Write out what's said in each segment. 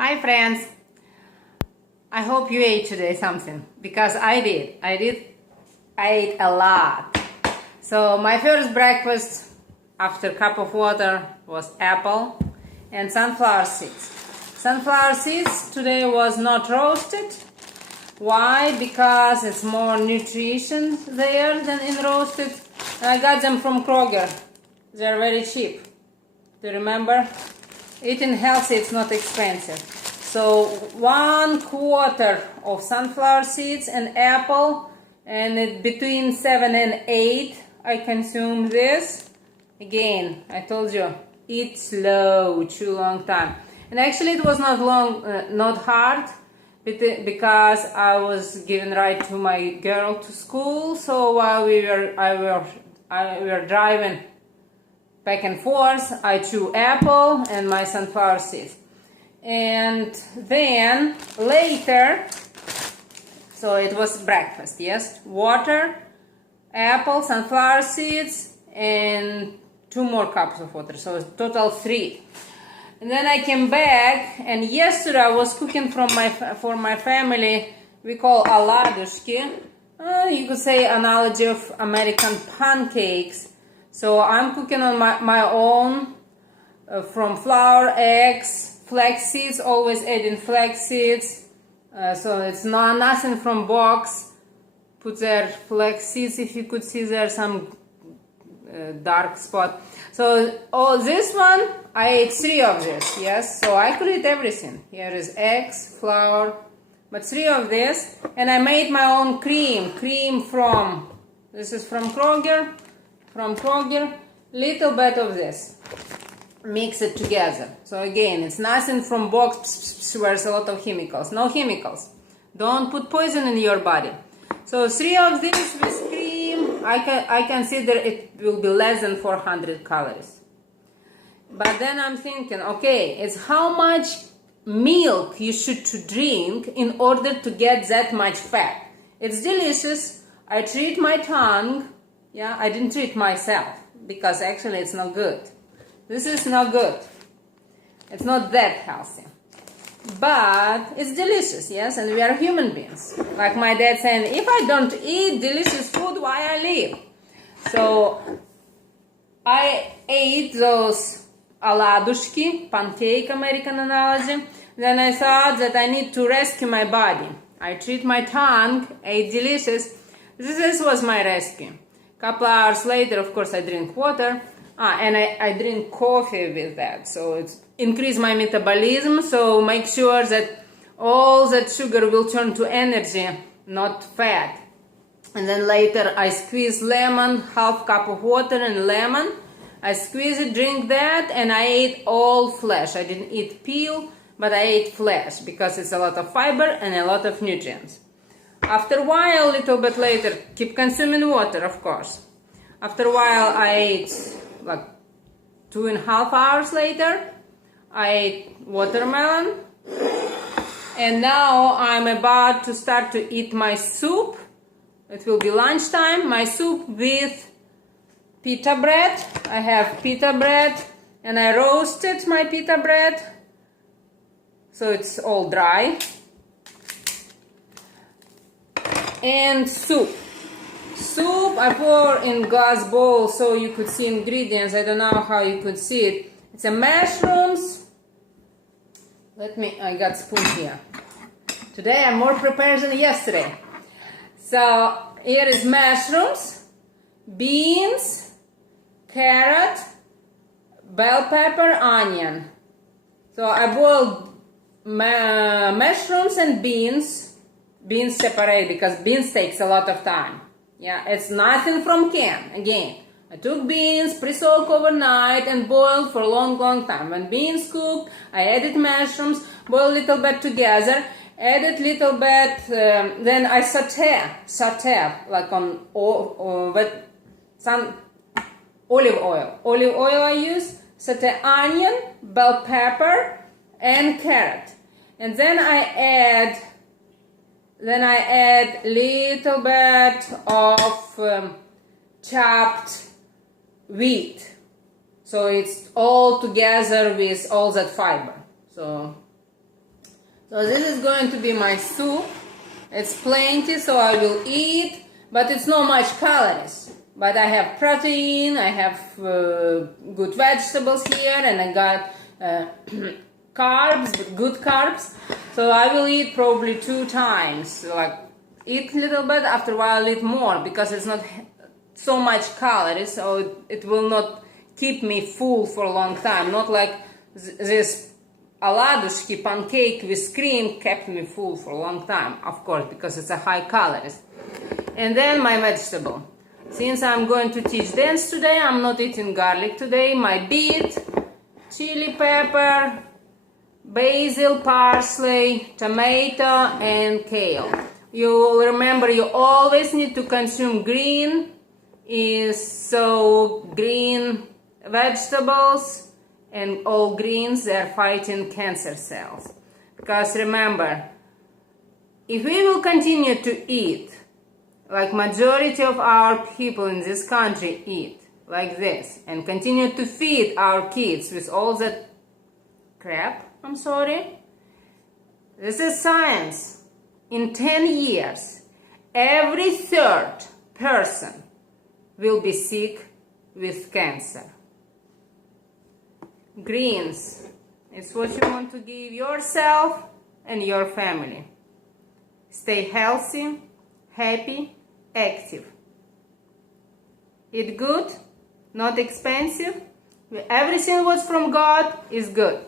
Hi friends, I hope you ate today something, because I did. I ate a lot. So my first breakfast after a cup of water was apple and sunflower seeds. Sunflower seeds today was not roasted. Why? Because it's more nutrition there than in roasted. And I got them from Kroger. They're very cheap. Do you remember? Eating healthy, it's not expensive. So 1/4 of sunflower seeds and apple, and between 7 and 8 I consume this. Again, I told you, eat slow, chew long time. And actually it was not long, not hard, because I was giving ride to my girl to school. So while we were driving back and forth, I chew apple and my sunflower seeds. And then later, so it was breakfast, yes, water, apple, sunflower seeds, and 2 more cups of water, so total 3. And then I came back, and yesterday I was cooking for my family. We call aladushki. You could say analogy of American pancakes. So I'm cooking on my own, from flour, eggs, flax seeds, always adding flax seeds. So it's nothing from box. Put there flax seeds, if you could see there some dark spot. So this one, I ate 3 of this, yes. So I could eat everything. Here is eggs, flour, but 3 of this. And I made my own cream. This is from Kroger. Little bit of this. Mix it together. So again, it's nothing from box where there's a lot of chemicals. No chemicals. Don't put poison in your body. So 3 of this with cream, I consider it will be less than 400 calories. But then I'm thinking, okay, it's how much milk you should to drink in order to get that much fat. It's delicious. I treat my tongue. Yeah, I didn't treat myself, because actually it's not good. This is not good. It's not that healthy. But it's delicious, yes, and we are human beings. Like my dad saying, if I don't eat delicious food, why I live? So I ate those aladushki, pancake, American analogy. Then I thought that I need to rescue my body. I treat my tongue, ate delicious. This was my rescue. Couple hours later, of course, I drink water. And I drink coffee with that, so it's increase my metabolism. So make sure that all that sugar will turn to energy, not fat. And then later I squeeze lemon, half cup of water and lemon. I squeeze it, drink that, and I ate all flesh. I didn't eat peel, but I ate flesh because it's a lot of fiber and a lot of nutrients. After a while, a little bit later, keep consuming water, of course. After a while, I ate like 2.5 hours later, I ate watermelon. And now I'm about to start to eat my soup. It will be lunchtime. My soup with pita bread. I have pita bread, and I roasted my pita bread, so it's all dry. And soup I pour in glass bowl so you could see ingredients. I don't know how you could see it. It's a mushrooms. I got spoon here. Today I'm more prepared than yesterday. So here is mushrooms, beans, carrot, bell pepper, onion. So I boiled mushrooms and beans separate, because beans takes a lot of time. Yeah, it's nothing from can. Again, I took beans, pre-soaked overnight, and boiled for a long time. When beans cooked, I added mushrooms, boiled a little bit together, added little bit, then I saute like on with some olive oil. Olive oil I use, saute onion, bell pepper, and carrot. And then I add little bit of chopped wheat. So it's all together with all that fiber. So So this is going to be my soup. It's plenty, so I will eat, but it's not much calories. But I have protein, I have good vegetables here, and I got carbs, good carbs. So I will eat probably 2 times, like eat a little bit, after a while eat more, because it's not so much calories, so it will not keep me full for a long time. Not like this Aladushki pancake with cream kept me full for a long time, of course, because it's a high calories. And then my vegetable. Since I'm going to teach dance today, I'm not eating garlic today. My beet, chili pepper, basil, parsley, tomato, and kale. You will remember you always need to consume green vegetables, and all greens, they're fighting cancer cells. Because remember, if we will continue to eat like majority of our people in this country eat, like this, and continue to feed our kids with all that crap, I'm sorry, this is science. In 10 years, every 3rd person will be sick with cancer. Greens, it's what you want to give yourself and your family. Stay healthy, happy, active. Eat good, not expensive. Everything what's from God is good.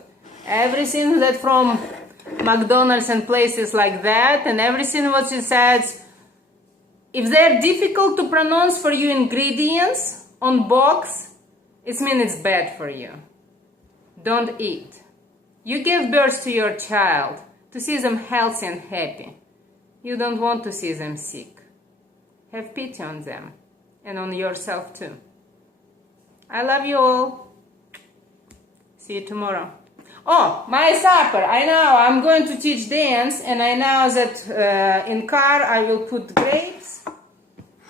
Everything that from McDonald's and places like that, and everything what it says, if they're difficult to pronounce for you ingredients on box, it means it's bad for you. Don't eat. You give birth to your child to see them healthy and happy. You don't want to see them sick. Have pity on them and on yourself too. I love you all. See you tomorrow. Oh, my supper. I know I'm going to teach dance, and I know that in car I will put grapes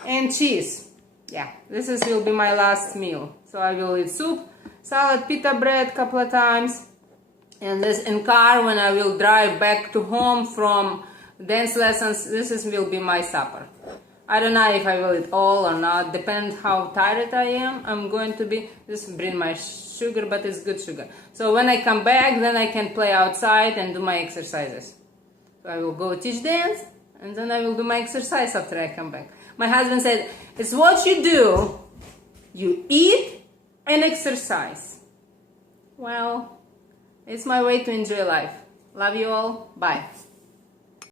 and cheese. Yeah, will be my last meal. So I will eat soup, salad, pita bread couple of times. And this in car, when I will drive back to home from dance lessons, will be my supper. I don't know if I will eat all or not, depends how tired I am. I'm going to be, just bring my sugar, but it's good sugar. So when I come back, then I can play outside and do my exercises. So I will go teach dance, and then I will do my exercise after I come back. My husband said, it's what you do. You eat and exercise. Well, it's my way to enjoy life. Love you all. Bye.